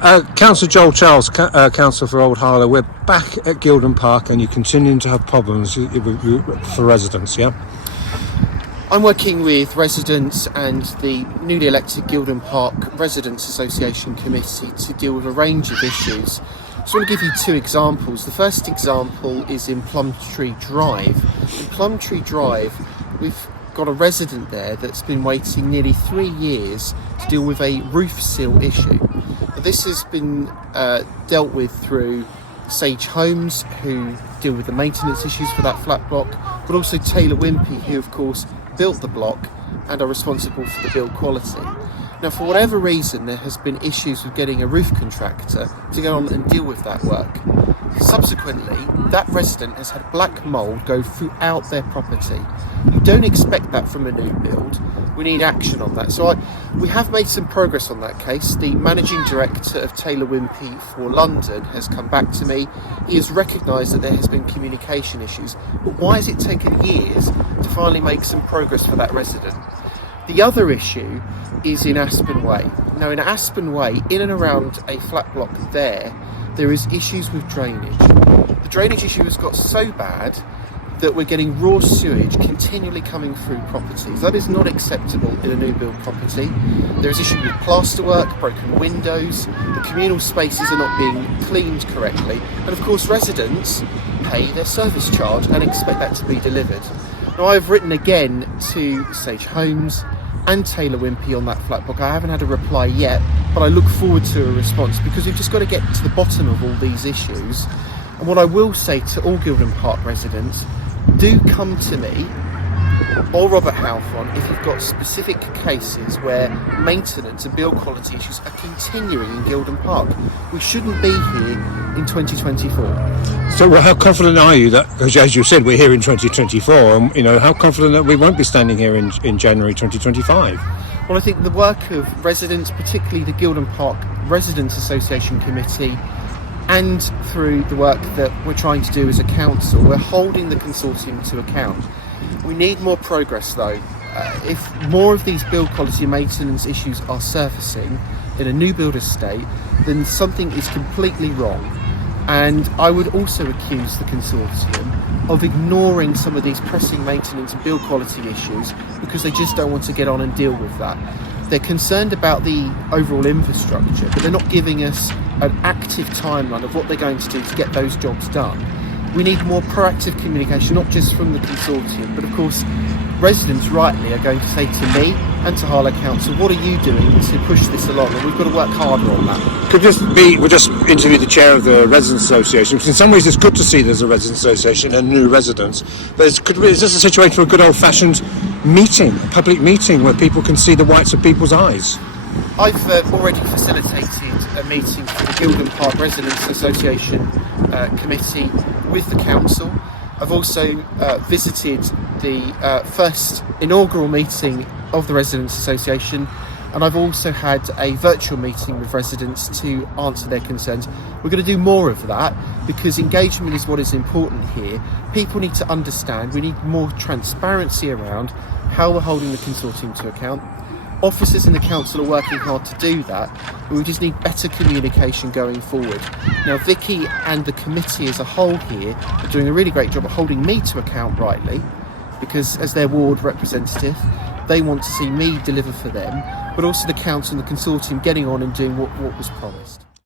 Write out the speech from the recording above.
Councillor Joel Charles, Councillor for Old Harlow. We're back at Gilden Park and you're continuing to have problems for residents, yeah? I'm working with residents and the newly elected Gilden Park Residents Association Committee to deal with a range of issues. I just want to give you two examples. The first example is in Plumtree Drive. In Plumtree Drive, we've got a resident there that's been waiting nearly 3 years to deal with a roof seal issue. This has been dealt with through Sage Homes, who deal with the maintenance issues for that flat block, but also Taylor Wimpey, who of course built the block and are responsible for the build quality. Now, for whatever reason, there has been issues with getting a roof contractor to go on and deal with that work. Subsequently, that resident has had black mould go throughout their property. You don't expect that from a new build. We need action on that. So we have made some progress on that case. The managing director of Taylor Wimpey for London has come back to me. He has recognised that there has been communication issues. But why has it taken years to finally make some progress for that resident? The other issue is in Aspen Way. Now, in Aspen Way, in and around a flat block there is issues with drainage. The drainage issue has got so bad that we're getting raw sewage continually coming through properties. That is not acceptable in a new build property. There is issue with plasterwork, broken windows, the communal spaces are not being cleaned correctly, and of course residents pay their service charge and expect that to be delivered. Now, I've written again to Sage Homes and Taylor Wimpey on that flat block. I haven't had a reply yet, but I look forward to a response because we've just got to get to the bottom of all these issues. And what I will say to all Gilden Park residents, do come to me or Robert Halfon if you've got specific cases where maintenance and build quality issues are continuing in Gilden Park. We shouldn't be here in 2024. So how confident are you that, as you said, we're here in 2024, and how confident that we won't be standing here in January 2025? Well, I think the work of residents, particularly the Gilden Park Residents Association Committee, and through the work that we're trying to do as a council, we're holding the consortium to account. We need more progress though. If more of these build quality and maintenance issues are surfacing in a new build estate, then something is completely wrong. And I would also accuse the consortium of ignoring some of these pressing maintenance and build quality issues because they just don't want to get on and deal with that. They're concerned about the overall infrastructure, but they're not giving us an active timeline of what they're going to do to get those jobs done. We need more proactive communication, not just from the consortium, but of course residents rightly are going to say to me and to Harlow Council, what are you doing to push this along? And we've got to work harder on that. We just interviewed the chair of the Residents Association, because in some ways it's good to see there's a Residents Association and new residents, but is this a situation for a good old-fashioned meeting, a public meeting where people can see the whites of people's eyes? I've already facilitated a meeting for the Gilden Park Residents Association Committee with the council. I've also visited the first inaugural meeting of the Residents Association, and I've also had a virtual meeting with residents to answer their concerns. We're going to do more of that because engagement is what is important here. People need to understand, we need more transparency around how we're holding the consortium to account. Officers in the council are working hard to do that, but we just need better communication going forward. Now, Vicky and the committee as a whole here are doing a really great job of holding me to account rightly, because as their ward representative, they want to see me deliver for them, but also the council and the consortium getting on and doing what was promised.